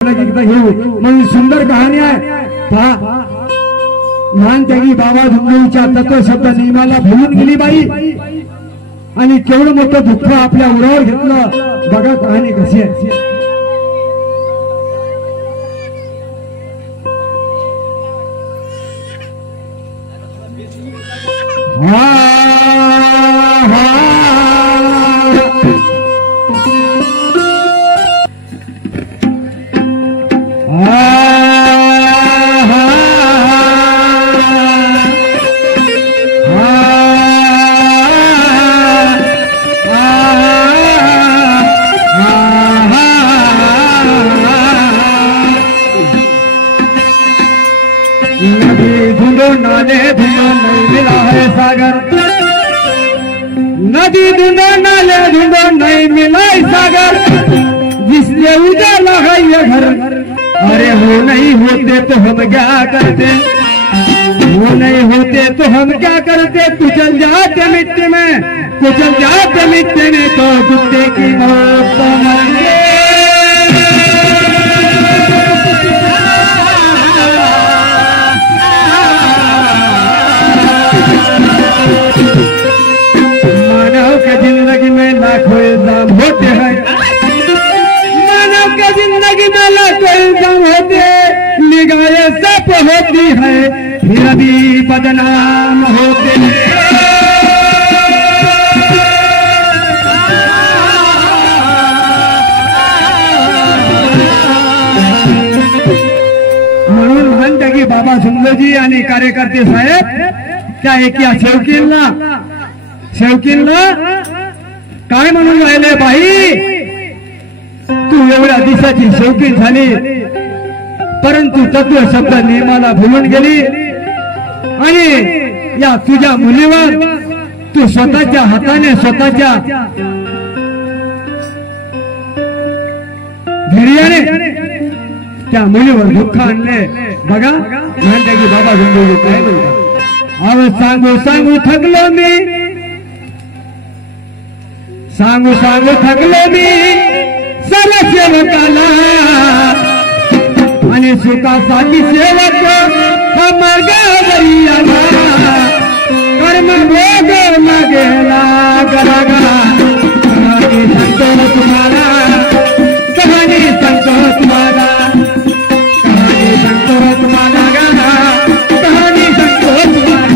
एकदा घेऊ म्हणून सुंदर कहाणी आहे। पहा लहान त्यागी बाबा धुंगळीच्या तत्व शब्द नियमाला भुलून गेली बाई आणि केवढं मोठं दुःख आपल्या उरावर घेतलं। बघा कहाणी कशी आहे। नदी ढूंढो नाले ढूंढो नहीं मिला सागर, जिसने उजाला है ये घर। अरे वो नहीं होते तो हम क्या करते, वो नहीं होते तो हम क्या करते। कुचल जाते मिट्टी में, कुचल जाते मिट्टी में, तो कुत्ते की मौत तो मरेंगे। जिंदगी में लाखों इल्जाम होते हैं, मानव के जिंदगी में लाखों इल्जाम होते, निगाहें सब होती है फिर भी बदनाम होते। म्हणून म्हणते की बाबा सुंदरजी आणि कार्यकर्ते साहेब त्या एका शेवकींना काय म्हणून राहिले, बाई तू एवढ्या दिवसाची शेवकीन झाली परंतु तत्व शब्द नियमाला भुलून गेली आणि या तुझ्या मुलीवर तू स्वतःच्या हाताने स्वतःच्या धैर्याने त्या मुलीवर दुःख आणले। बघा म्हणते की बाबा गुंडोजी काय बोलतात, अहो सांगू सांगू थकलो मी, सांगू सांगू थकलो मी सर्व सेवकाला, आणि सुखासाठी सेवक हा मार्गावरी आला, कर्म भोग मागेला गरागा। कहाणी सांगतो तुम्हाला, कहाणी सांगतो तुम्हाला, कहाणी सांगतो तुम्हाला गाना, कहाणी सांगतो तुम्हाला।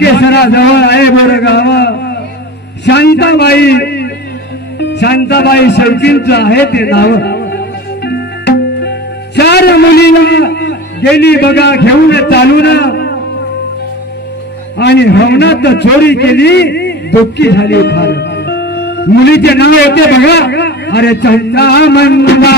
वाकेसराजवळ आहे बोरगाव. शांताबाई शेवकींचं आहे ते नाव. 4 मुलीला गेली बघा घेऊन चालून आणि हवनात चोरी केली, दुःखी झाली फार. मुलीचे नाव होते बघा, अरे चंदा मंदा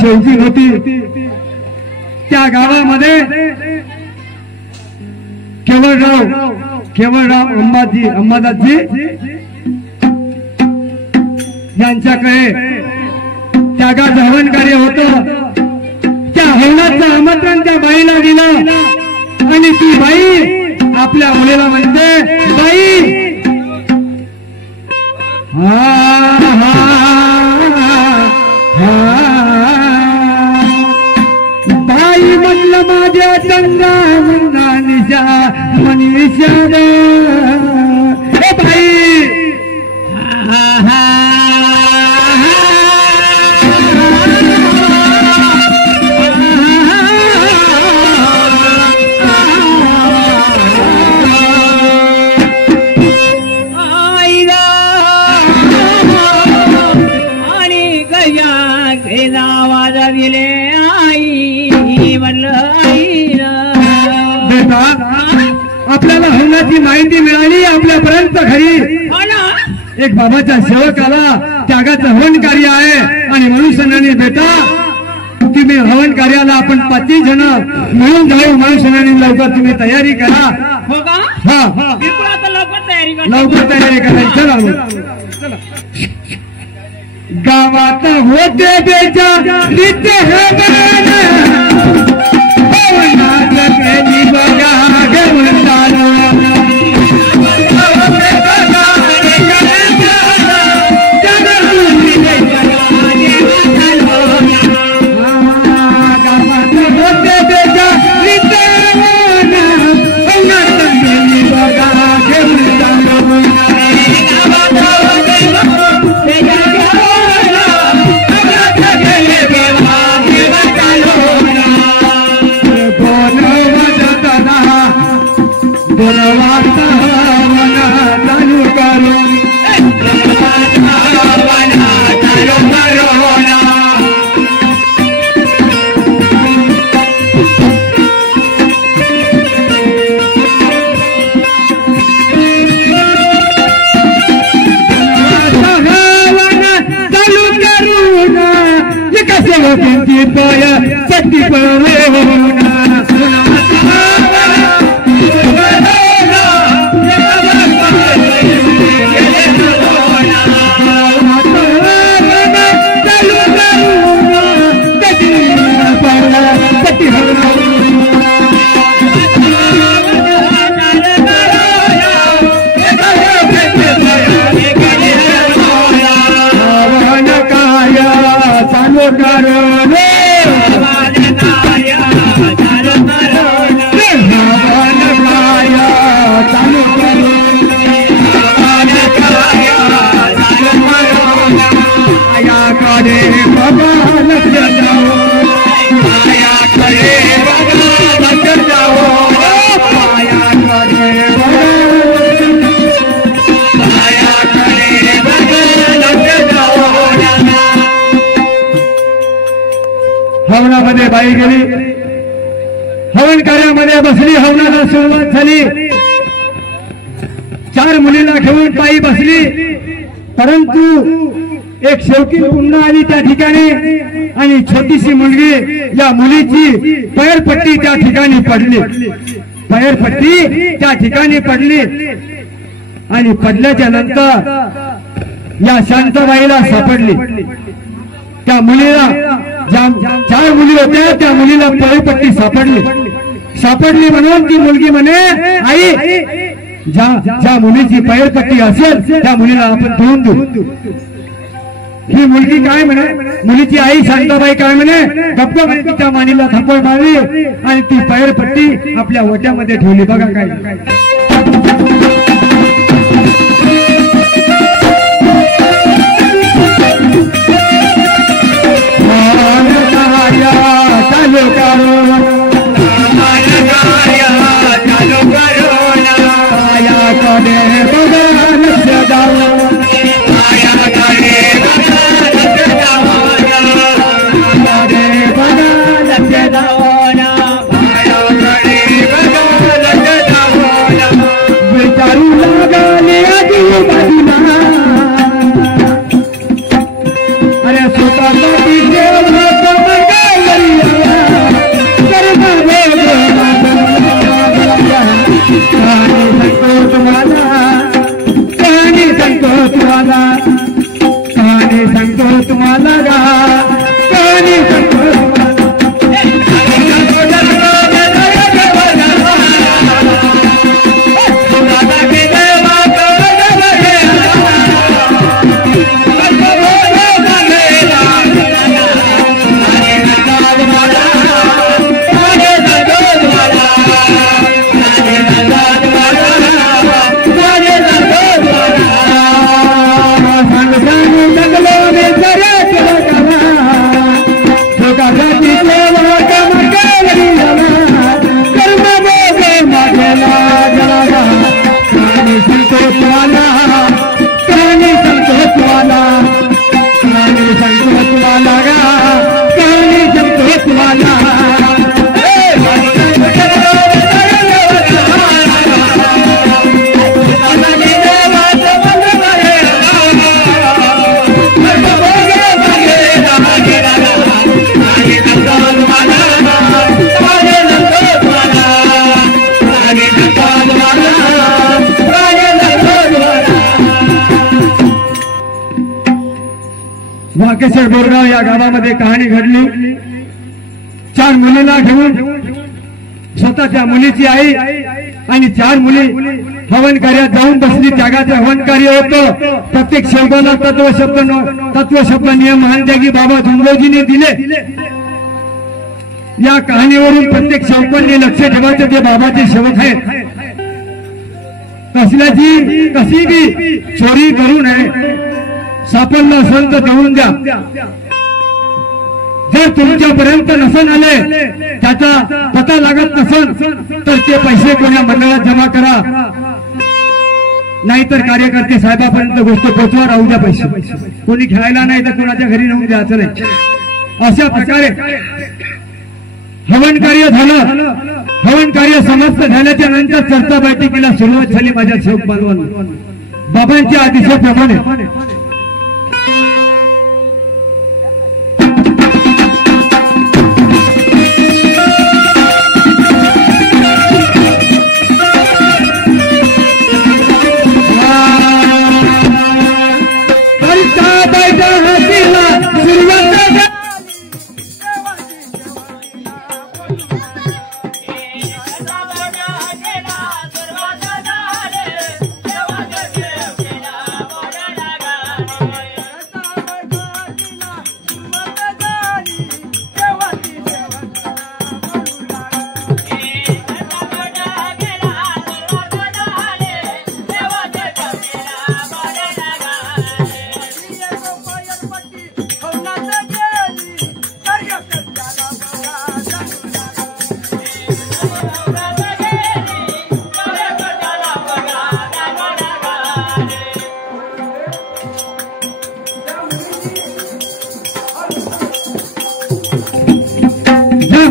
शेवटी होती. त्या गावामध्ये केवळराव अंबादासजी यांच्याकडे त्यागाचं हवन कार्य होतं. त्या हवनाचं आमंत्रण त्या बाईला दिलं आणि ती बाई आपल्या मुलीला म्हणते, बाई बाई म्हणलं माझ्या चंदा मंदा निशा मनीषा बाई आपल्याला हवनाची माहिती मिळाली आपल्यापर्यंत घरी. एक बाबाच्या सेवकाला त्यागाचं हवन कार्य आहे आणि मनुष्याने बेटा तुम्ही हवन कार्याला आपण 5 जण मिळून जाऊ. मनुष्याने लवकर तुम्ही तयारी करा. हा लवकर तयारी करायची. चला गावात होते बेचा नित्य करो रे हवन गाया चालू करो हवन गाया चालू करो हवन गाया चालू करो आया करे भगवान लग जाओ आया करे भगवान लग जाओ आया करे हवनामध्ये बाई गेली हवन कार्यामध्ये बसली हवनाला सुरुवात झाली 4 मुलीला घेऊन बाई बसली परंतु एक शेवटी पुन्हा आली त्या ठिकाणी आणि छोटीशी मुलगी या मुलीची पैरपट्टी त्या ठिकाणी पडली पैरपट्टी त्या ठिकाणी पडली आणि पडल्याच्या नंतर या शांताबाईला सापडली त्या मुलीला 4 मुली होत्या त्या मुलीला पैरपट्टी सापडली म्हणून ती मुलगी म्हणे आई ज्या मुलीची पैरपट्टी असेल त्या मुलीला आपण ठेवून देऊ ही मुलगी काय म्हणे मुलीची आई शांताबाई काय म्हणे गप्प तिच्या मानीला थप्पड मारली आणि ती पैरपट्टी आपल्या ओट्यामध्ये ठेवली बघा काय चालू करो चालू करो आया करे भगवान से जाओ आया करे भगवान से जाओ करे भगवान से जाओ आया करे भगवान से जाओ बेचारू लगा लिया बाजूला अरे स्वतः कहानी सांगतो तुम्हाला कहानी सांगतो वाकेश्वर बोरगाव या गावामध्ये कहाणी घडली 4 मुलीला घेऊन स्वतःच्या मुलीची आई आणि 4 मुली हवन कार्यात जाऊन बसली त्यागाचे हवन कार्य होतं प्रत्येक शब्दाला तत्वशब्द नियम महानत्यागी बाबा झुंबोजींनी दिले या कहाणीवरून प्रत्येक शौकांनी लक्ष ठेवायचं ते बाबाचे सेवक आहेत कसल्याची कशी बी चोरी करू नये सापडलं असेल तर देऊन द्या जर तुमच्यापर्यंत नसन आले त्याचा पता लागत नसन तर ते पैसे कोणा मंडळात जमा करा नाहीतर कार्यकर्ते साहेबापर्यंत गोष्ट पोहोचवा राहू द्या पैसे कोणी खेळायला नाही तर कोणाच्या घरी नेऊन द्यायचं नाही अशा प्रकारे हवन कार्य झालं हवन कार्य समाप्त झाल्याच्या नंतर चर्चा बैठकीला सुरुवात झाली माझ्या सेवक बांधवांना बाबांच्या आदेशाप्रमाणे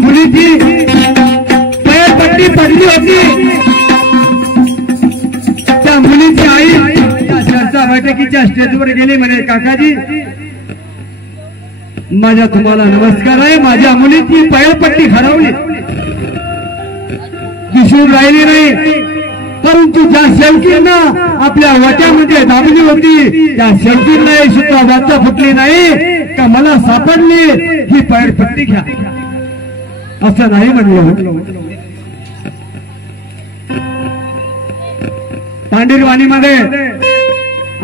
मुलीची पट्टी पडली होती. त्या मुलीची आई त्या चर्चा बैठकीच्या स्टेजवर गेली. म्हणे काकाजी माझ्या तुम्हाला नमस्कार आहे. माझ्या मुलीची पट्टी हरवली, दिसून राहिली नाही. परंतु ज्या शेवकींना आपल्या वाट्यामध्ये दाबली होती त्या शेवकींना सुद्धा वाचा फुटली नाही का मला सापडली ही पट्टी घ्या असं नाही म्हणलं. पांढरवाणीमध्ये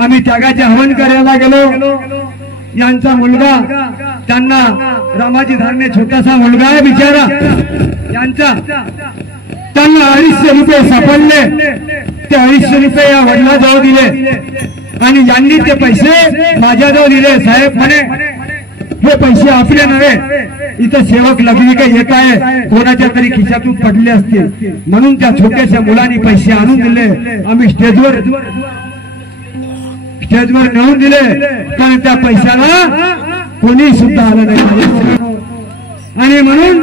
आम्ही त्यागाचे हवन करायला गेलो. यांचा मुलगा, त्यांना रामाजी धारणे छोटासा मुलगा आहे बिचारा, यांचा त्यांना 250 रुपये सापडले. ते 250 रुपये या वडिलाजवळ दिले आणि यांनी ते पैसे माझ्याजवळ दिले. साहेब म्हणे हे पैसे आपले नव्हे, इथं सेवक लागली का येत आहे, कोणाच्या तरी खिशातून पडले असतील म्हणून त्या छोट्याशा मुलांनी पैसे आणून दिले. आम्ही स्टेजवर नेऊन दिले कारण त्या पैशाला कोणी सुद्धा आलं नाही. आणि म्हणून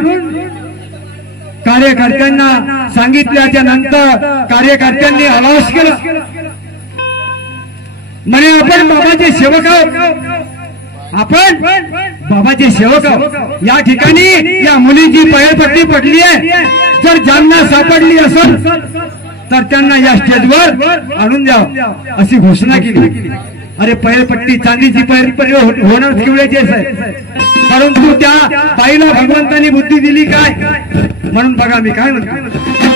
कार्यकर्त्यांना सांगितल्याच्या नंतर कार्यकर्त्यांनी आवाज केला. म्हणे आपण बाबाचे सेवक आहोत, आपण बाबाचे सेवक आहोत. या ठिकाणी या मुलीची पट्टी पडली आहे. जर ज्यांना सापडली असेल तर त्यांना या स्टेजवर आणून द्या अशी घोषणा केली. अरे पट्टी चांदीची पट्टी होणार केवढ्याचीच आहे, परंतु त्या बाईला भगवंतांनी बुद्धी दिली काय म्हणून बघा मी काय म्हणतो.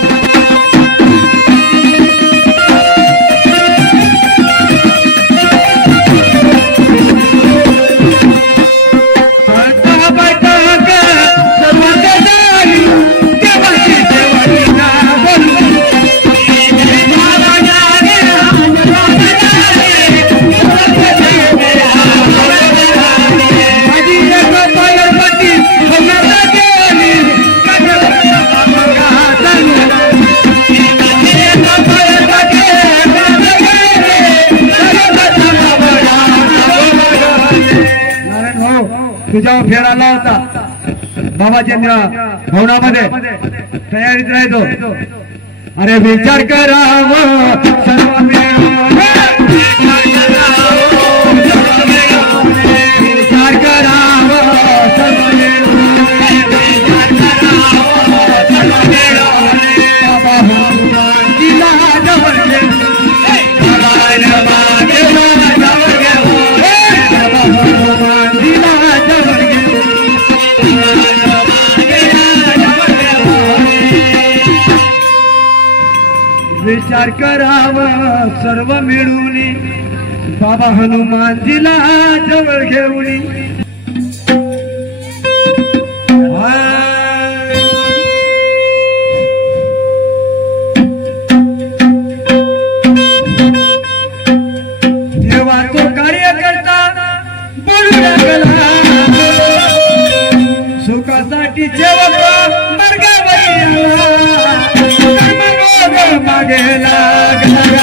तुझ्यावर फेर आला होता बाबाच्या भवनामध्ये, तयारीत राहतो. अरे विचार करावं सर्व मिळून, विचार करावं सर्व मिळून, बाबा दिला जवळ विचार करावा सर्व मिळून, बाबा हनुमानजीला जवळ घेऊन. तेव्हा तो कार्यकर्ता बोलू लागला, सुखासाठी जेव्हा मागे लागला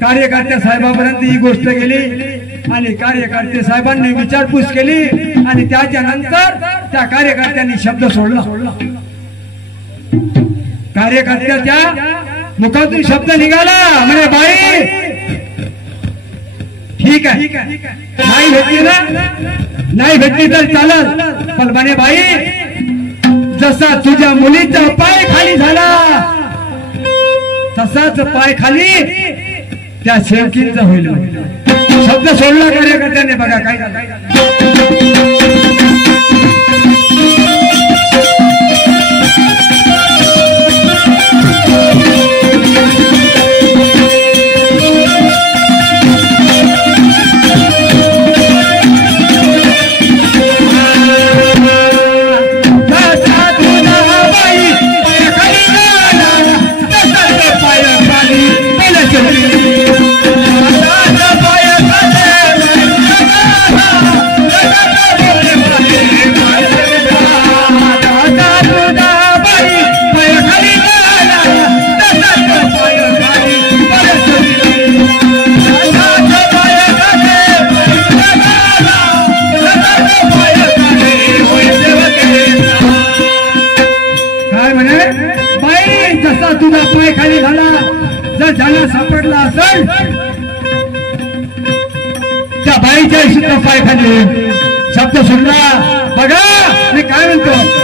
कार्यकर्ते साहेबांपर्यंत ही गोष्ट गेली आणि कार्यकर्ते साहेबांनी विचारपूस केली आणि त्याच्या नंतर त्या कार्यकर्त्यांनी शब्द सोडला. कार्यकर्त्याच्या मुखातून शब्द निघाला, म्हणे बाई ठीक आहे, नाही भेटली ना, नाही भेटली तर चालत, पण म्हणे बाई जसा तुझ्या मुलीचा पाय खाली झाला तसाच पाय खाली त्या सेवकींचा होईल. शब्द सोडला कार्यकर्त्याने. बघा काय झालं. ज्यांना सापडला असेल त्या बाईच्या सुद्धा पाय खाली शब्द सुनला बघा मी काय म्हणतो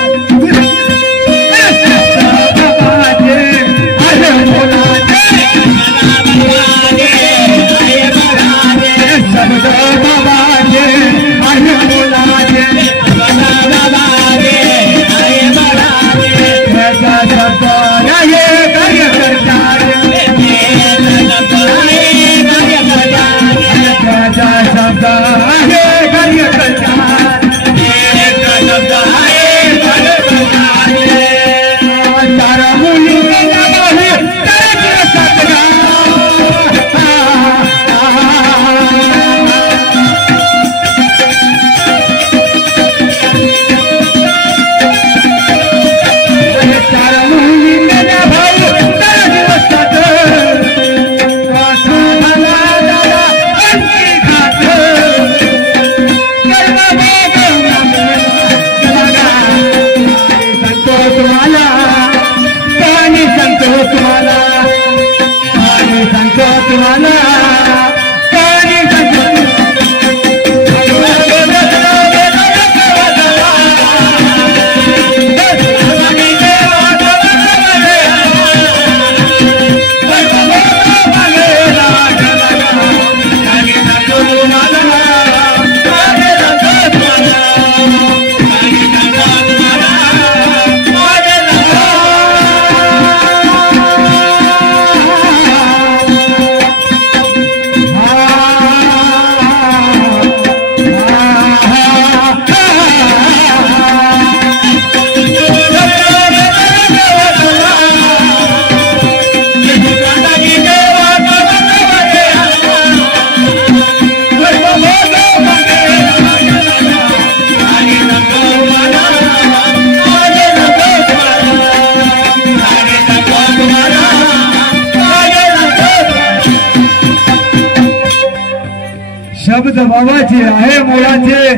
शब्द बाबाचे आहे मुळाचे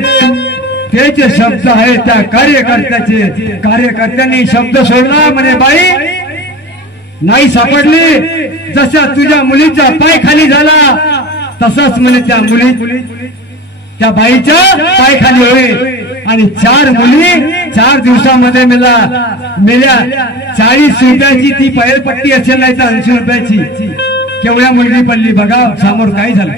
ते जे शब्द आहे त्या कार्यकर्त्याचे कार्यकर्त्यांनी शब्द सोडला म्हणे बाई नाही सापडली जसा तुझ्या मुलीचा पाय खाली झाला तसाच म्हणे त्या मुली त्या बाईच्या पाय खाली होईल आणि 4 मुली 4 दिवसामध्ये मेल्या 40 रुपयाची ती पैलपट्टी असेल नाही तर 80 रुपयाची केवढ्या मुलगी पडली बघा समोर काय झालं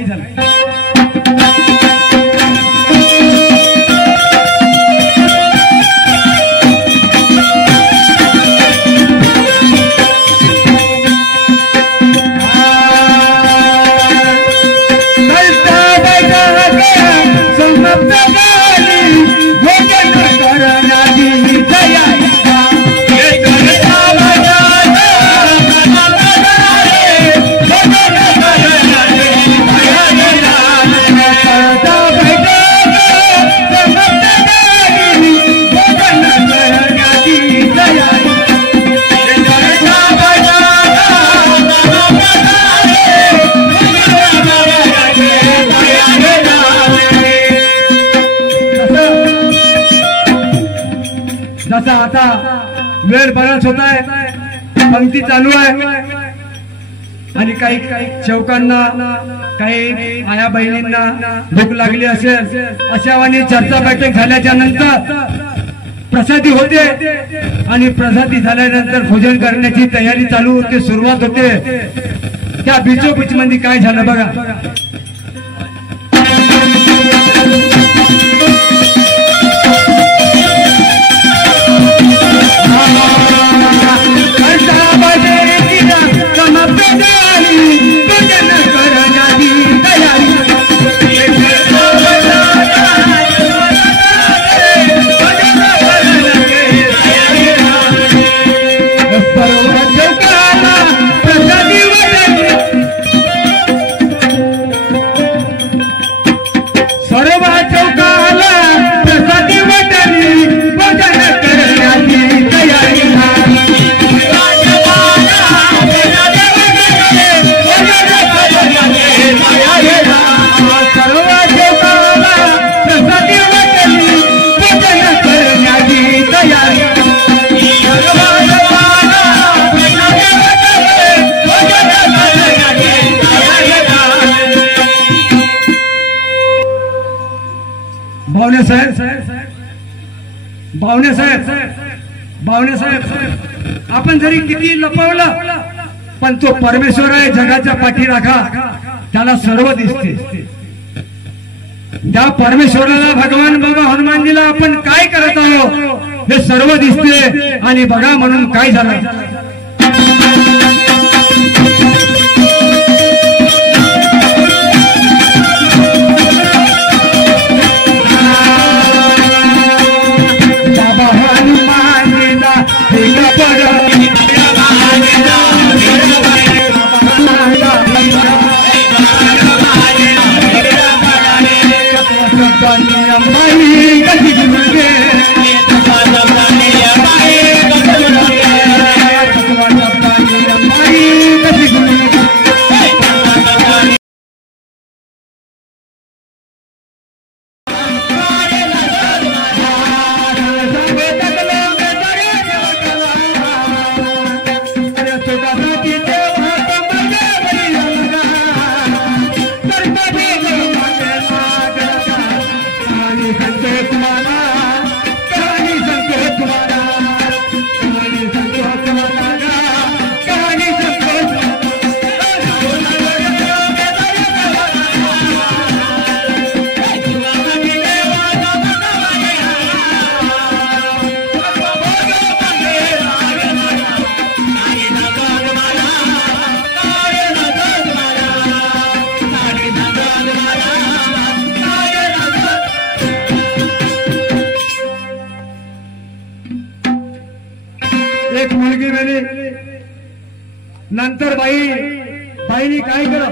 जसा आता वेळ बराच होत आहे पंक्ती चालू आहे आणि काही चौकांना काही आया बहिणींना भूक लागली असेल अशावानी चर्चा बैठक झाल्याच्या नंतर प्रसादी होते आणि प्रसादी झाल्यानंतर भोजन करण्याची तयारी चालू होते सुरुवात होते त्या बीचोबीच मध्ये काय झालं बघा सर्व चौकाला बावणे साहेब आपण जरी किती लपवलं पण तो परमेश्वर आहे जगाच्या पाठीराखा, त्याला सर्व दिसते. त्या परमेश्वराला भगवान बाबा हनुमानजीला आपण काय करत आहोत हे सर्व दिसते. आणि बघा म्हणून काय झालं. एक मुलगी मेली. नंतर बाईने काय केलं,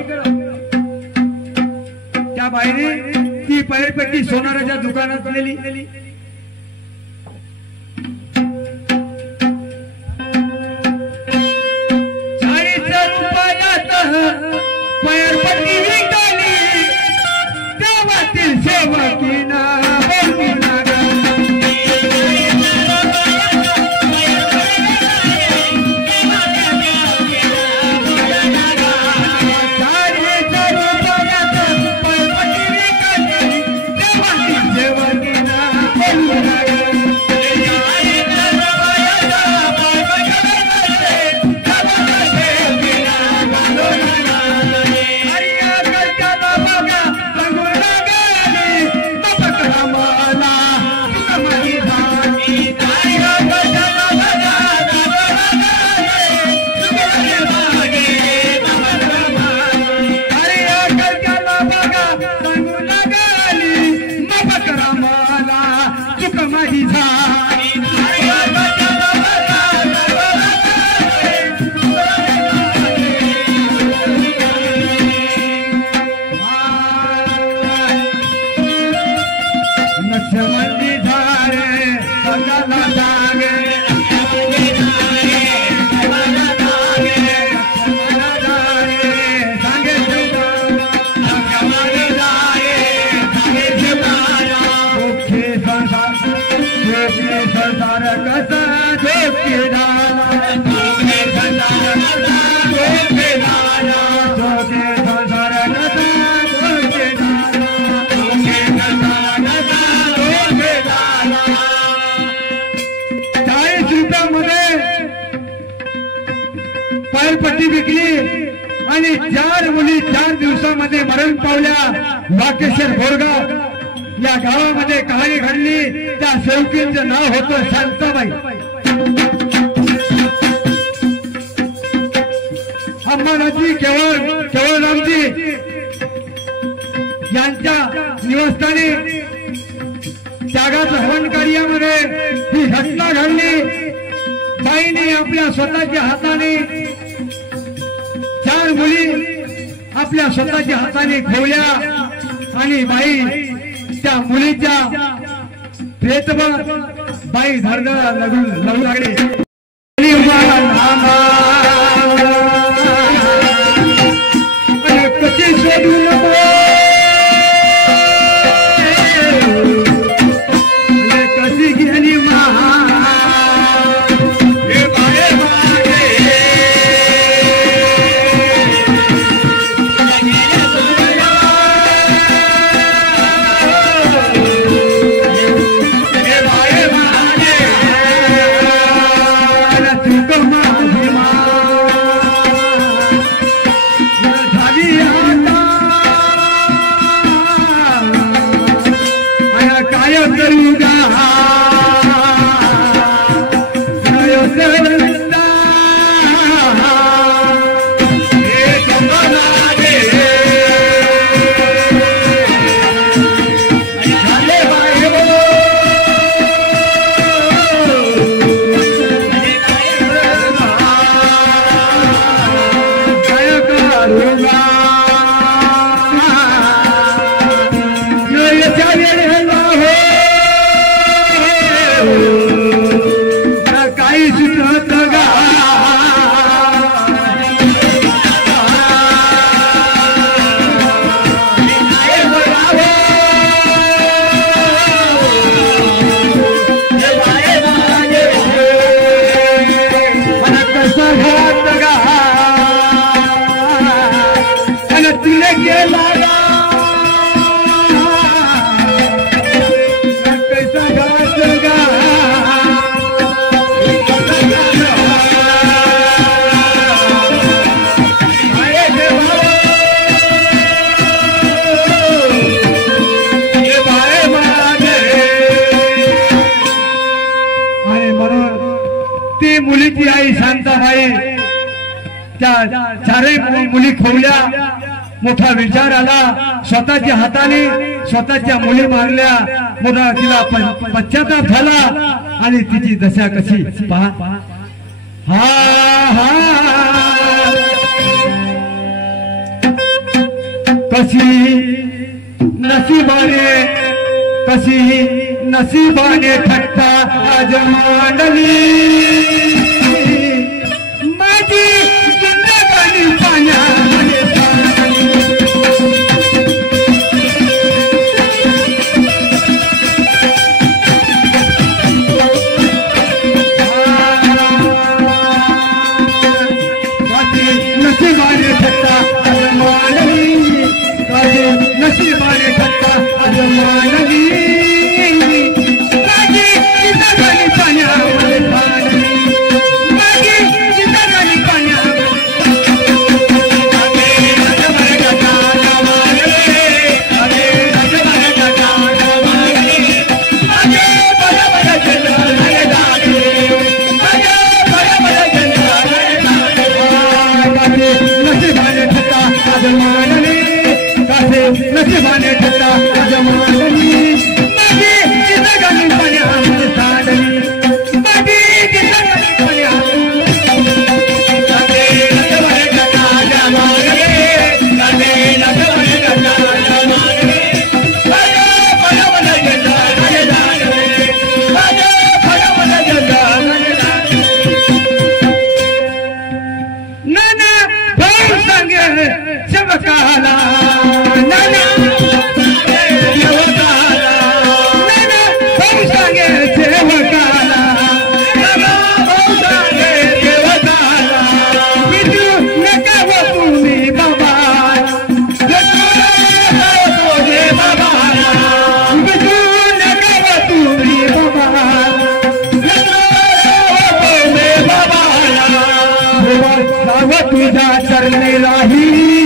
त्या बाईने ती पैरपेटी सोनाराच्या दुकानात नेली. 40 रुपयात पैरपेटी विकली. गावातील सेवकीना पैरपट्टी विकली आणि 4 मुली 4 दिवसामध्ये मरण पावल्या. वाकेश्वर बोरगाव या गावामध्ये कहाणी घडली. त्या सेवकींचं नाव होतं शांताबाई. अंबानाजी केवळरामजी यांच्या निवासस्थानी त्यागाचं हवन कार्यामध्ये ही घटना घडली. बाईने आपल्या स्वतःच्या हाताने 4 मुली आपल्या स्वतःच्या हाताने ठेवल्या आणि बाई त्या मुलीच्या प्रेतवर बाई धरणाला लागू लागले. कशी शोधू नको कशी गेली माझी आता आया काय करू गा काय करू मुलीची आई शांताबाई त्या चारही मुली खोवल्या मोठा विचार आला स्वतःच्या हाताने स्वतःच्या मुली मारल्या मोठा तिला पश्चाताप झाला आणि तिची दशा कशी पहा हा हा कशी नसीबाने थट्टा आज मांडली माझी जिंदगानी पाण्यामध्ये नसीबाने थट्टा आज मांडली नसीबाने थट्टा आज मांडली नसीबाने ठेवला जमानी माझी जिंदगानी पाण्यामध्ये सांडली माझी जिंदगानी नाना भाऊ सांगे चमकाला तुझा चरणी राही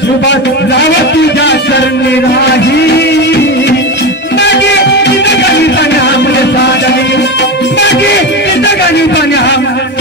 सुबह जावा तुझा चरणी राही माझी जिंदगानी पाण्यामध्ये साडली माझी जिंदगानी पाण्यामध्ये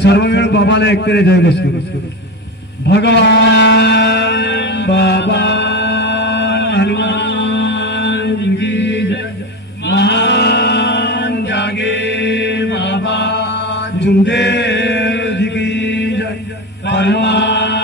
सर्व मिळून बाबाला एकतरी जय बसतो भगवान बाबा हनुमान की जय महान जागे बाबा जुमदेव जी की जय परमान